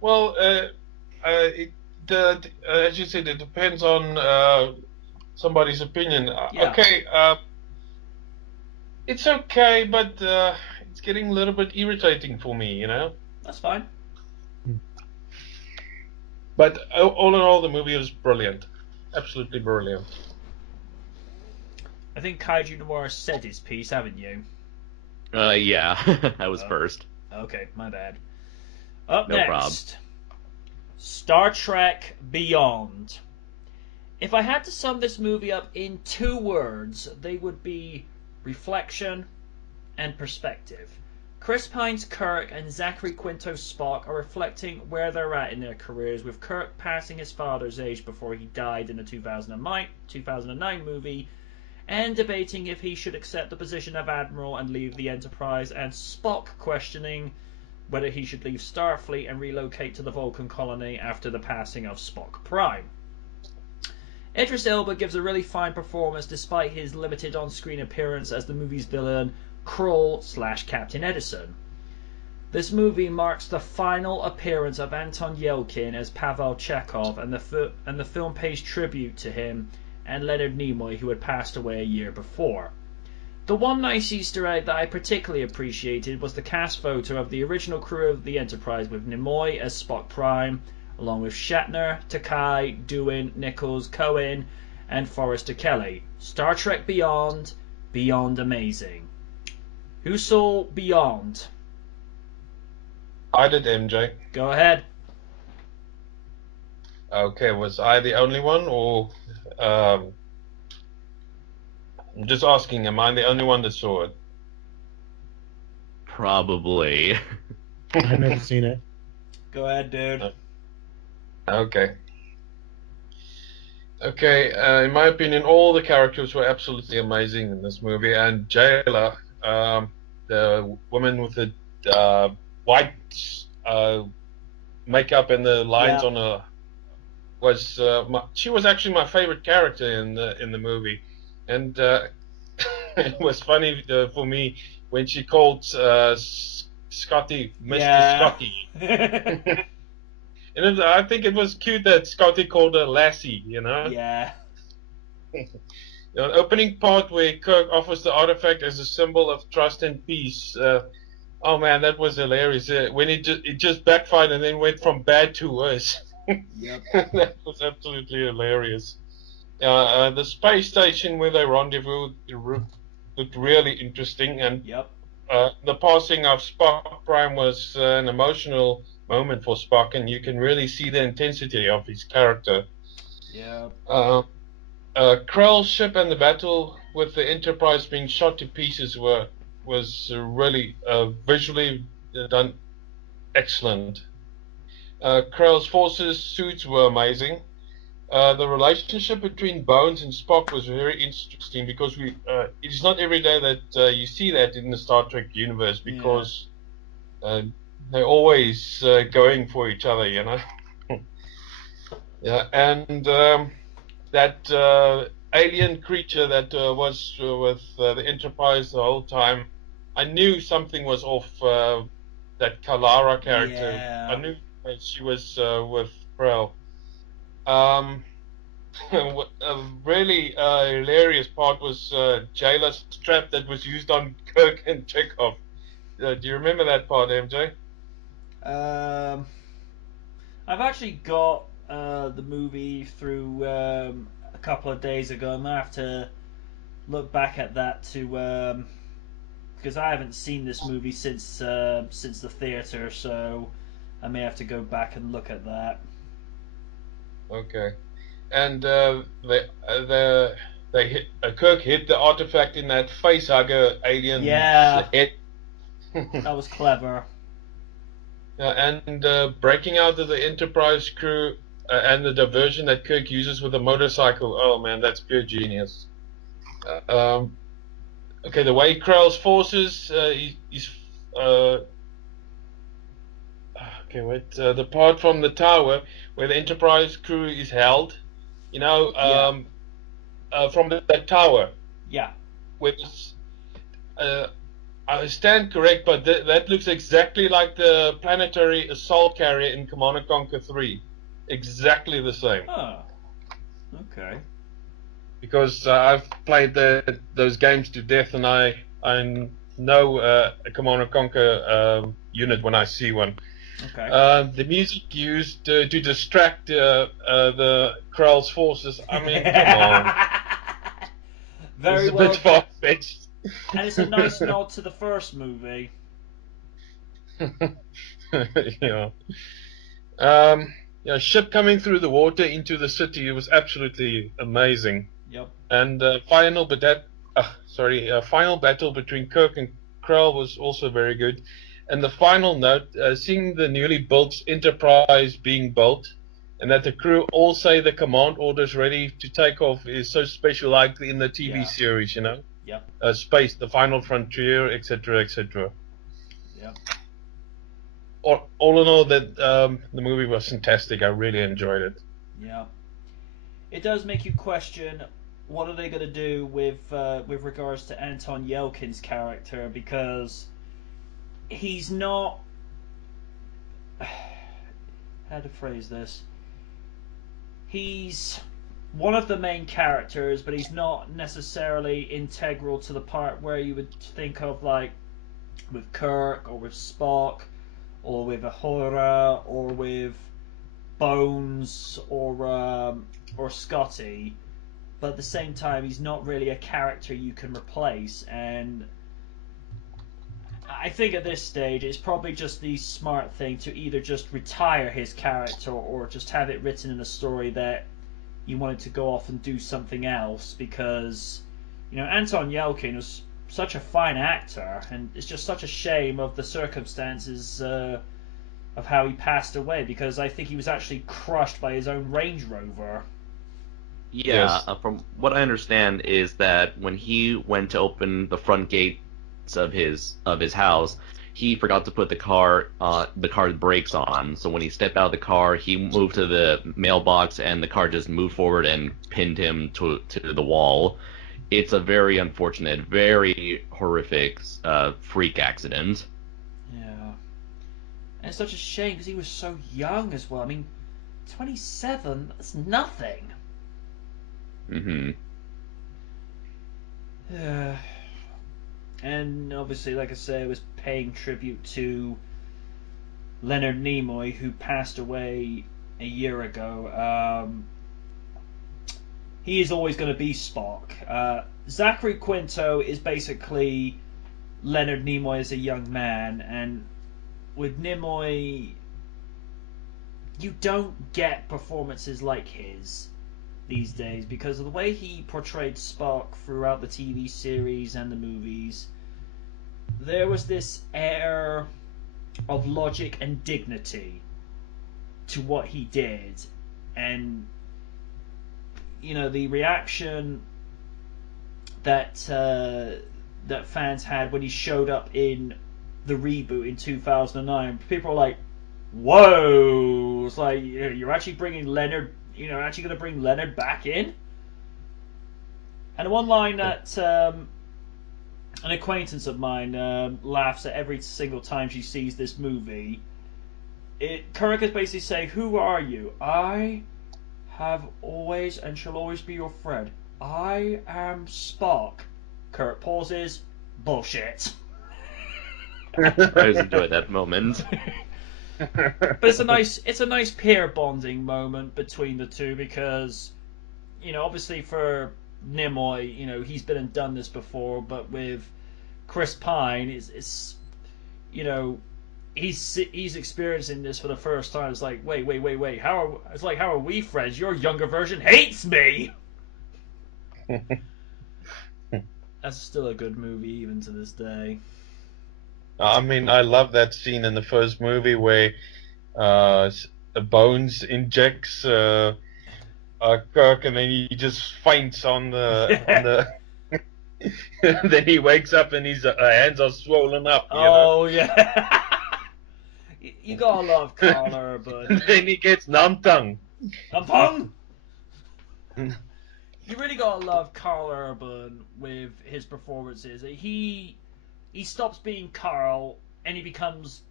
Well, it, as you said, it depends on somebody's opinion. Yeah, Okay, it's okay, but it's getting a little bit irritating for me, you know. that's fine. But all in all, the movie is brilliant, absolutely brilliant. I think Kaiju Noir said his piece, haven't you? Yeah, I was Oh, first. okay, my bad. Up No problem. next, Star Trek Beyond. If I had to sum this movie up in two words, they would be reflection and perspective. Chris Pine's Kirk and Zachary Quinto's Spock are reflecting where they're at in their careers, with Kirk passing his father's age before he died in the 2009 movie, and debating if he should accept the position of Admiral and leave the Enterprise, and Spock questioning whether he should leave Starfleet and relocate to the Vulcan colony after the passing of Spock Prime. Idris Elba gives a really fine performance despite his limited on-screen appearance as the movie's villain, Krull/Captain Edison. This movie marks the final appearance of Anton Yelchin as Pavel Chekhov, and the film pays tribute to him and Leonard Nimoy, who had passed away a year before. The one nice Easter egg that I particularly appreciated was the cast photo of the original crew of the Enterprise, with Nimoy as Spock Prime, along with Shatner, Takai, Doohan, Nichols, Cohen, and Forrester Kelly. Star Trek Beyond, beyond amazing. Who saw Beyond? I did, MJ. Go ahead. Okay, was I the only one, or um, I'm just asking, am I the only one that saw it? Probably. I've never seen it. Go ahead, dude. Okay. Okay, in my opinion, all the characters were absolutely amazing in this movie, and Jayla, the woman with the white makeup and the lines Yeah. on her, was she was actually my favorite character in the movie, and it was funny for me when she called Scotty Mr. Yeah. Scotty. And I think it was cute that Scotty called her Lassie, you know? Yeah. The opening part where Kirk offers the artifact as a symbol of trust and peace. Oh man, that was hilarious. When it just backfired and then went from bad to worse. Yep. That was absolutely hilarious. The space station where they rendezvous looked really interesting, and Yep. the passing of Spock Prime was an emotional moment for Spock, and you can really see the intensity of his character. Yep. Krell's ship and the battle with the Enterprise being shot to pieces was really visually done excellent. Krell's forces suits were amazing. The relationship between Bones and Spock was very interesting because it's not every day that you see that in the Star Trek universe, because they're always going for each other, you know. Yeah, and that alien creature that was with the Enterprise the whole time, I knew something was off. That Kalara character, Yeah. I knew that she was with Krell. A really hilarious part was Jayla's trap that was used on Kirk and Chekhov. Do you remember that part, MJ? I've actually got the movie through a couple of days ago. I'm gonna have to look back at that to because I haven't seen this movie since the theater, so I may have to go back and look at that. Okay. And they hit Kirk hit the artifact in that face hugger alien Yeah. head. That was clever. And breaking out of the Enterprise crew and the diversion that Kirk uses with a motorcycle. Oh man, that's pure genius. Okay, the way Krell's forces, he's okay. Wait, the part from the tower where the Enterprise crew is held, you know, from that tower. Yeah. With uh, I stand correct, but that looks exactly like the planetary assault carrier in Command & Conquer 3. Exactly the same. Oh, okay. Because I've played those games to death, and I know a Command & Conquer unit when I see one. Okay. The music used to distract the Krell's forces. I mean, come on. Very It's a well bit far-fetched. And it's a nice nod to the first movie. Yeah. Yeah, ship coming through the water into the city was absolutely amazing. Yep. And final battle between Kirk and Krell was also very good. And the final note, seeing the newly built Enterprise being built, and that the crew all say the command orders ready to take off is so special, like in the TV series, you know. Yep. Space, the final frontier, etc., etc. Yep. All in all, that the movie was fantastic. I really enjoyed it. Yeah. It does make you question what are they going to do with regards to Anton Yelkin's character, because he's not. How to phrase this? He's one of the main characters, but he's not necessarily integral to the part where you would think of, like, with Kirk or with Spock or with Uhura or with Bones or Scotty. But at the same time, he's not really a character you can replace, and I think at this stage it's probably just the smart thing to either just retire his character or just have it written in a story that you wanted to go off and do something else, because, you know, Anton Yelkin was such a fine actor, and it's just such a shame of the circumstances of how he passed away, because I think he was actually crushed by his own Range Rover. Yeah, Yes. From what I understand is that when he went to open the front gates of his house, he forgot to put the car's brakes on. So when he stepped out of the car, he moved to the mailbox, and the car just moved forward and pinned him to the wall. It's a very unfortunate, very horrific freak accident. Yeah. And it's such a shame because he was so young as well. I mean, 27, that's nothing. Mm-hmm. Yeah. And obviously, like I say, it was paying tribute to Leonard Nimoy, who passed away a year ago. He is always going to be Spock. Zachary Quinto is basically Leonard Nimoy as a young man, and with Nimoy, you don't get performances like his these days because of the way he portrayed Spock throughout the TV series and the movies. There was this air of logic and dignity to what he did, and you know, the reaction that that fans had when he showed up in the reboot in 2009, people were like, "Whoa!" It's like, you're actually bringing Leonard. You know, actually going to bring Leonard back in. And one line that an acquaintance of mine laughs at every single time she sees this movie. Kirk is basically saying, "Who are you? I have always and shall always be your friend. I am Spock." Kirk pauses. Bullshit. I always enjoy that moment. But it's a nice pair bonding moment between the two, because, you know, obviously for Nimoy, you know, he's been and done this before, but with Chris Pine, it's you know, he's experiencing this for the first time. It's like, wait, how are we friends? Your younger version hates me. That's still a good movie even to this day. I mean, I love that scene in the first movie where Bones injects Kirk, and then he just faints on the. Then he wakes up and his hands are swollen up. You know? Yeah. You gotta love Carl Urban. Then he gets Namtung. Namtung. You really gotta love Carl Urban with his performances. He he stops being Carl and he becomes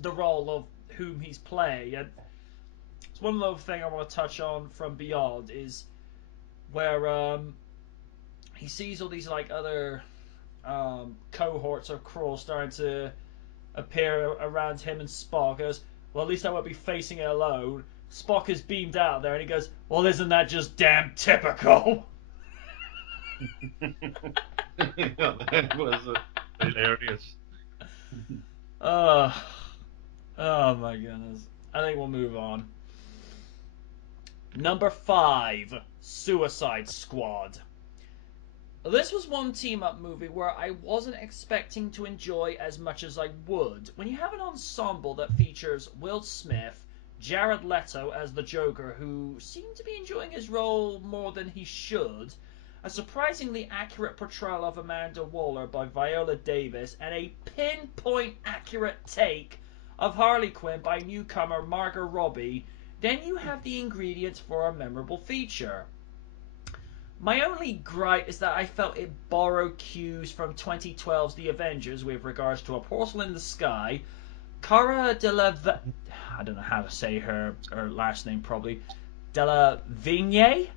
the role of whom he's playing. And it's one other thing I want to touch on from Beyond is where he sees all these like other cohorts of Krulls starting to appear around him, and Spock goes, well, at least I won't be facing it alone. Spock is beamed out there and he goes, well, isn't that just damn typical? That was hilarious. Oh my goodness. I think we'll move on. Number 5, Suicide Squad. This was one team-up movie where I wasn't expecting to enjoy as much as I would. When you have an ensemble that features Will Smith, Jared Leto as the Joker, who seemed to be enjoying his role more than he should, a surprisingly accurate portrayal of Amanda Waller by Viola Davis, and a pinpoint accurate take of Harley Quinn by newcomer Margot Robbie, then you have the ingredients for a memorable feature. My only gripe is that I felt it borrowed cues from 2012's The Avengers with regards to a portal in the sky. Cara Delevingne, I don't know how to say her last name probably, Delevingne?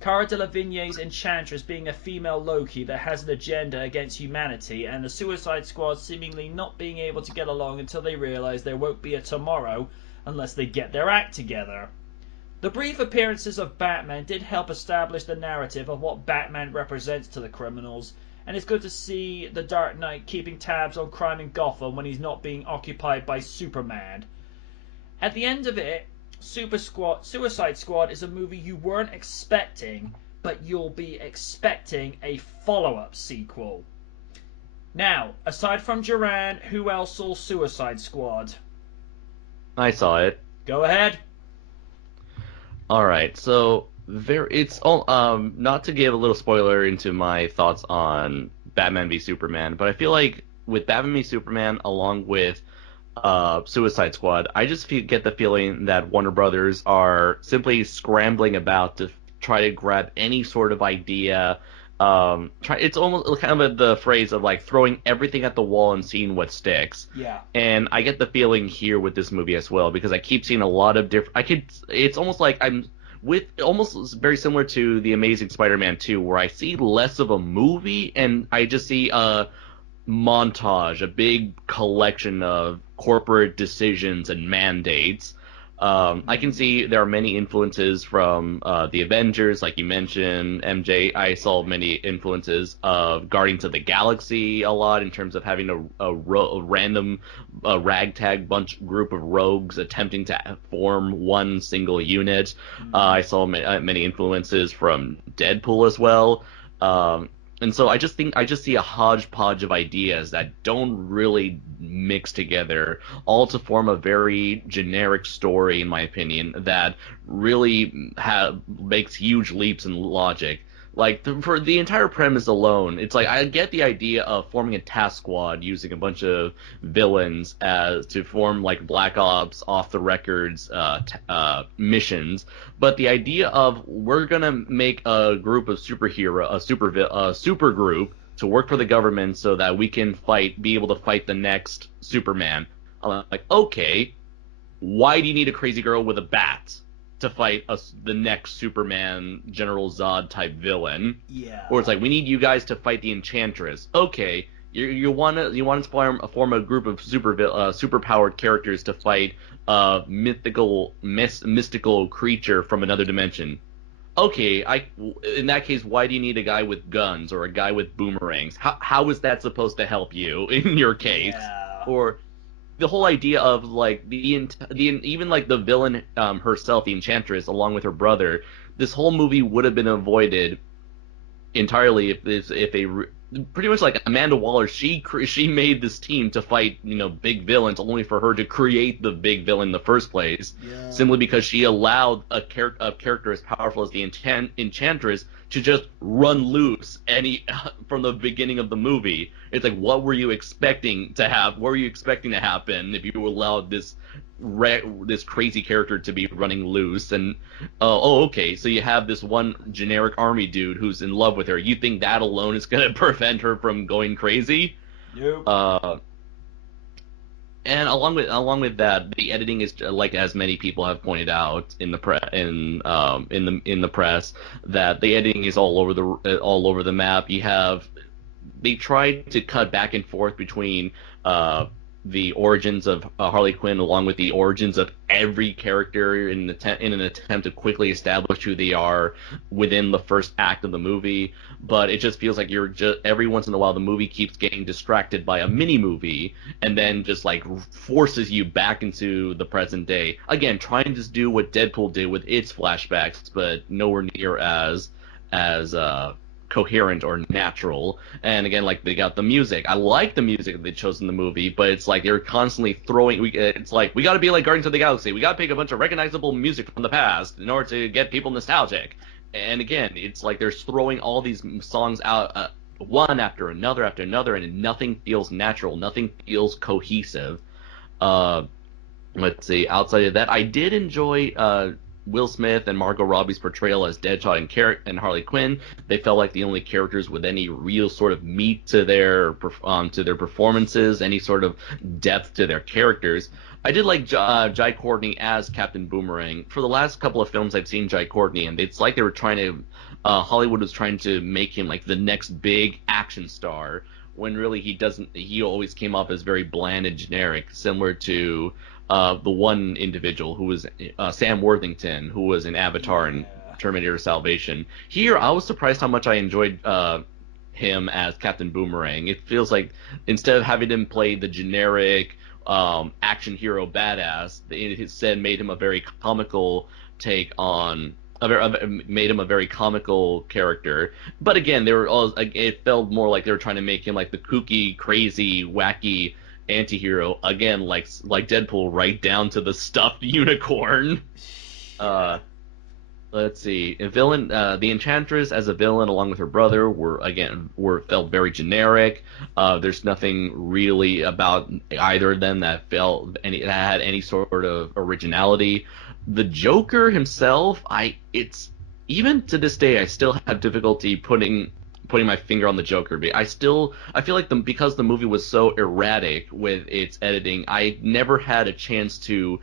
Cara Delevingne's Enchantress being a female Loki that has an agenda against humanity, and the Suicide Squad seemingly not being able to get along until they realize there won't be a tomorrow unless they get their act together. The brief appearances of Batman did help establish the narrative of what Batman represents to the criminals, and it's good to see the Dark Knight keeping tabs on crime in Gotham when he's not being occupied by Superman. At the end of it, Suicide Squad is a movie you weren't expecting, but you'll be expecting a follow-up sequel. Now, aside from Duran, who else saw Suicide Squad? I saw it. Go ahead. Alright, so it's not to give a little spoiler into my thoughts on Batman v Superman, but I feel like with Batman v Superman along with Suicide Squad, I just get the feeling that Warner Brothers are simply scrambling about to try to grab any sort of idea. It's almost kind of the phrase of like throwing everything at the wall and seeing what sticks. Yeah. And I get the feeling here with this movie as well, because I keep seeing a lot of different. It's almost like I'm with almost very similar to the Amazing Spider-Man 2, where I see less of a movie and I just see a montage, a big collection of corporate decisions and mandates. I can see there are many influences from the Avengers, like you mentioned, MJ. I saw many influences of Guardians of the Galaxy a lot in terms of having a random ragtag group of rogues attempting to form one single unit. I saw many influences from Deadpool as well. And so I just see a hodgepodge of ideas that don't really mix together, all to form a very generic story, in my opinion, that really makes huge leaps in logic. Like, for the entire premise alone, it's like, I get the idea of forming a task squad using a bunch of villains to form, like, Black Ops, off-the-records missions, but the idea of, we're gonna make a group of a super group to work for the government so that we can be able to fight the next Superman. I'm like, okay, why do you need a crazy girl with a bat to fight the next Superman, General Zod type villain? Yeah. Or it's like, we need you guys to fight the Enchantress. Okay, you want to form a group of superpowered characters to fight a mystical creature from another dimension. Okay, in that case, why do you need a guy with guns or a guy with boomerangs? How is that supposed to help you in your case? Yeah. Or the whole idea of like even like the villain herself, the Enchantress, along with her brother, this whole movie would have been avoided entirely if pretty much like Amanda Waller, she made this team to fight big villains, only for her to create the big villain in the first place, simply because she allowed a character as powerful as the Enchantress to just run loose from the beginning of the movie. It's like, what were you expecting to happen if you allowed this this crazy character to be running loose, and okay, so you have this one generic army dude who's in love with her. You think that alone is going to prevent her from going crazy? Nope. And along with that, the editing is like, as many people have pointed out in the press, that the editing is all over the map. They tried to cut back and forth between the origins of Harley Quinn along with the origins of every character in an attempt to quickly establish who they are within the first act of the movie. But it just feels like every once in a while the movie keeps getting distracted by a mini movie and then just like forces you back into the present day. Again, trying to do what Deadpool did with its flashbacks, but nowhere near as coherent or natural. And again, like, they got the music. I like the music that they chose in the movie, but it's like they're constantly throwing. It's like, we got to be like Guardians of the Galaxy. We got to pick a bunch of recognizable music from the past in order to get people nostalgic. And again, it's like they're throwing all these songs out, one after another, and nothing feels natural. Nothing feels cohesive. Let's see. Outside of that, I did enjoy Will Smith and Margot Robbie's portrayal as Deadshot and Harley Quinn. They felt like the only characters with any real sort of meat to their performances, any sort of depth to their characters. I did like Jai Courtney as Captain Boomerang. For the last couple of films I've seen Jai Courtney, and it's like they were trying to, Hollywood was trying to make him like the next big action star, when really he always came off as very bland and generic, similar to the one individual who was Sam Worthington, who was in Avatar and Terminator Salvation. Here, I was surprised how much I enjoyed him as Captain Boomerang. It feels like instead of having him play the generic action hero badass, it instead made him a very comical take on. Made him a very comical character, but again, it felt more like they were trying to make him like the kooky, crazy, wacky anti-hero, again, like Deadpool, right down to the stuffed unicorn. Let's see, a villain, the Enchantress as a villain along with her brother felt very generic. There's nothing really about either of them that had any sort of originality. The Joker himself, even to this day, I still have difficulty putting my finger on the Joker. I feel like because the movie was so erratic with its editing, I never had a chance to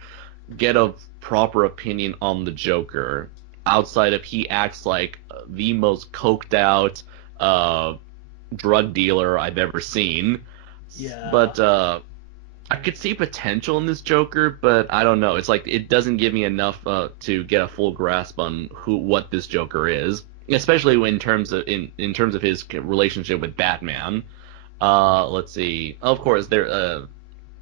get a proper opinion on the Joker, outside of he acts like the most coked out drug dealer I've ever seen. Yeah. But I could see potential in this Joker, but I don't know. It's like it doesn't give me enough to get a full grasp on what this Joker is, especially in terms of his relationship with Batman. Let's see. Of course,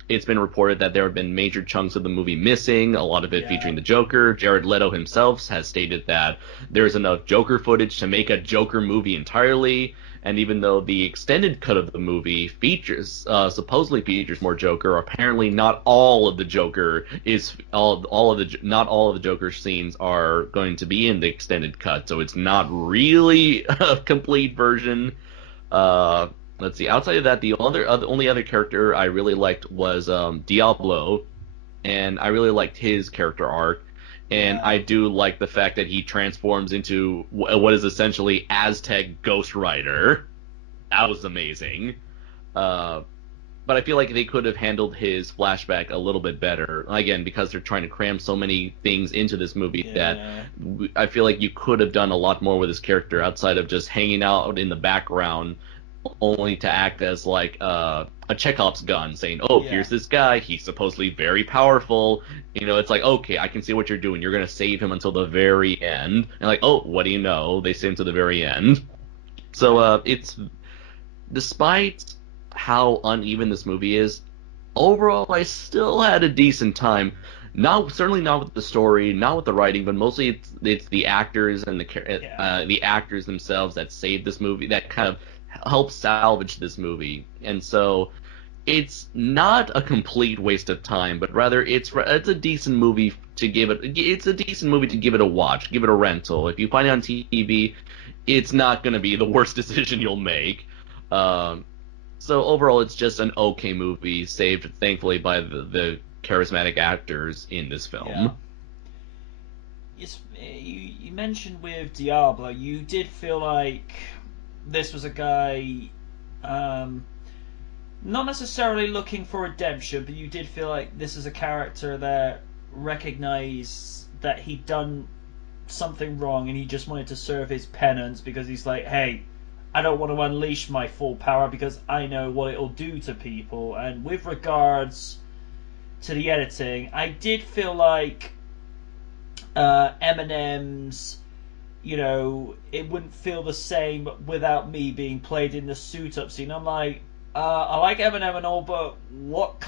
it's been reported that there have been major chunks of the movie missing, a lot of it featuring the Joker. Jared Leto himself has stated that there's enough Joker footage to make a Joker movie entirely. And even though the extended cut of the movie supposedly features more Joker, apparently not all of the Joker not all of the Joker scenes are going to be in the extended cut, so it's not really a complete version. Let's see. Outside of that, the only other character I really liked was Diablo, and I really liked his character arc. And I do like the fact that he transforms into what is essentially Aztec Ghost Rider. That was amazing. But I feel like they could have handled his flashback a little bit better. Again, because they're trying to cram so many things into this movie that I feel like you could have done a lot more with his character outside of just hanging out in the background, only to act as like a Chekhov's gun, saying, here's this guy, he's supposedly very powerful, it's like, okay, I can see what you're doing, you're gonna save him until the very end, and like, what do you know, they save him to the very end. So it's, despite how uneven this movie is, overall I still had a decent time. Certainly not with the story, not with the writing, but mostly it's the actors and the actors themselves that save this movie, that kind of help salvage this movie. And so it's not a complete waste of time, but rather it's a decent movie to give it a watch, give it a rental. If you find it on TV, it's not going to be the worst decision you'll make. So overall, it's just an okay movie, saved thankfully by the charismatic actors in this film. Yeah. You mentioned with Diablo, you did feel like this was a guy, not necessarily looking for redemption, but you did feel like this is a character that recognized that he'd done something wrong and he just wanted to serve his penance because he's like, hey, I don't want to unleash my full power because I know what it'll do to people. And with regards to the editing, I did feel like Eminem's, it wouldn't feel the same without me being played in the suit-up scene. I'm like, I like Eminem and all, but what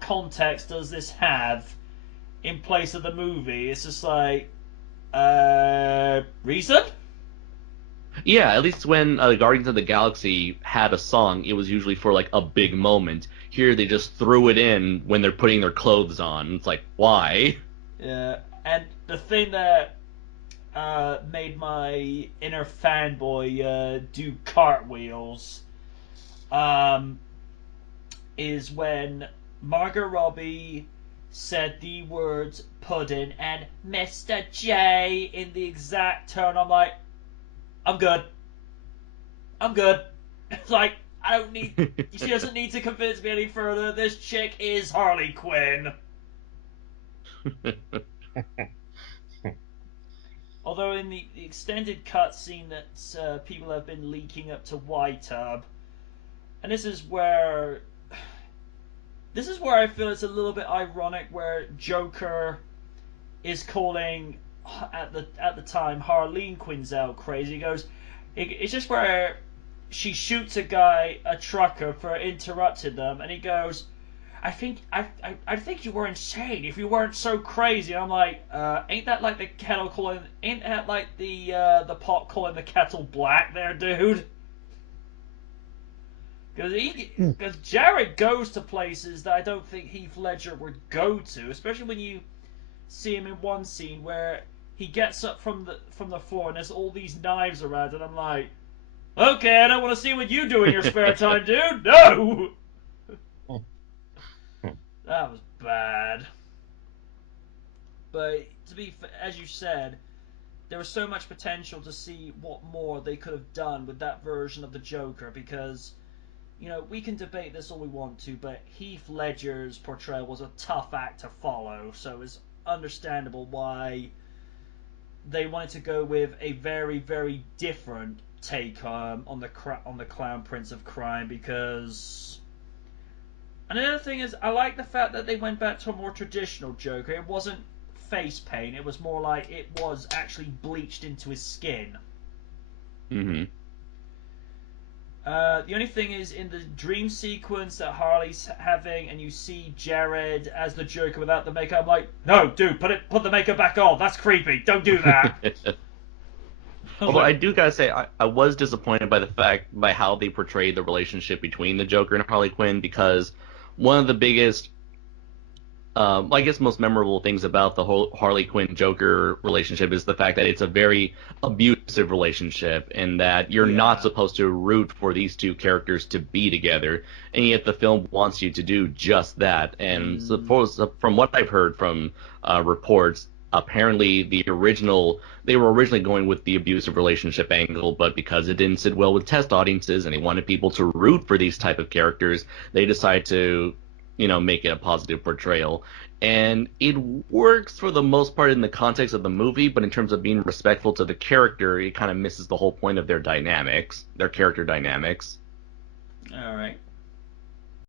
context does this have in place of the movie? It's just like, reason? Yeah, at least when Guardians of the Galaxy had a song, it was usually for like a big moment. Here they just threw it in when they're putting their clothes on. It's like, why? Yeah, and the thing that made my inner fanboy do cartwheels is when Margot Robbie said the words pudding and Mr. J in the exact tone. I'm like, I'm good. It's like, I don't need. She doesn't need to convince me any further. This chick is Harley Quinn. Although in the extended cutscene that people have been leaking up to YTub, and this is where I feel it's a little bit ironic, where Joker is calling at the time Harleen Quinzel crazy. He goes, it's just where she shoots a trucker for interrupting them, and he goes, I think you were insane if you weren't so crazy. And I'm like, ain't that like the kettle calling? Ain't that like the pot calling the kettle black, there, dude? Because Jared goes to places that I don't think Heath Ledger would go to, especially when you see him in one scene where he gets up from the floor and there's all these knives around, and I'm like, okay, I don't want to see what you do in your spare time, dude. No. That was bad. But as you said, there was so much potential to see what more they could have done with that version of the Joker, because, we can debate this all we want to, but Heath Ledger's portrayal was a tough act to follow, so it's understandable why they wanted to go with a very, very different take on the Clown Prince of Crime, because... Another thing is, I like the fact that they went back to a more traditional Joker. It wasn't face paint. It was more like it was actually bleached into his skin. Mm-hmm. The only thing is, in the dream sequence that Harley's having, and you see Jared as the Joker without the makeup, I'm like, no, dude, put the makeup back on. That's creepy. Don't do that. Although I do gotta say, I was disappointed by how they portrayed the relationship between the Joker and Harley Quinn, because one of the biggest, I guess most memorable things about the whole Harley Quinn Joker relationship is the fact that it's a very abusive relationship, and that you're not supposed to root for these two characters to be together, and yet the film wants you to do just that. And from what I've heard from reports, apparently they were originally going with the abusive relationship angle, but because it didn't sit well with test audiences and they wanted people to root for these type of characters, they decided to, make it a positive portrayal. And it works for the most part in the context of the movie, but in terms of being respectful to the character, it kind of misses the whole point of their character dynamics. All right.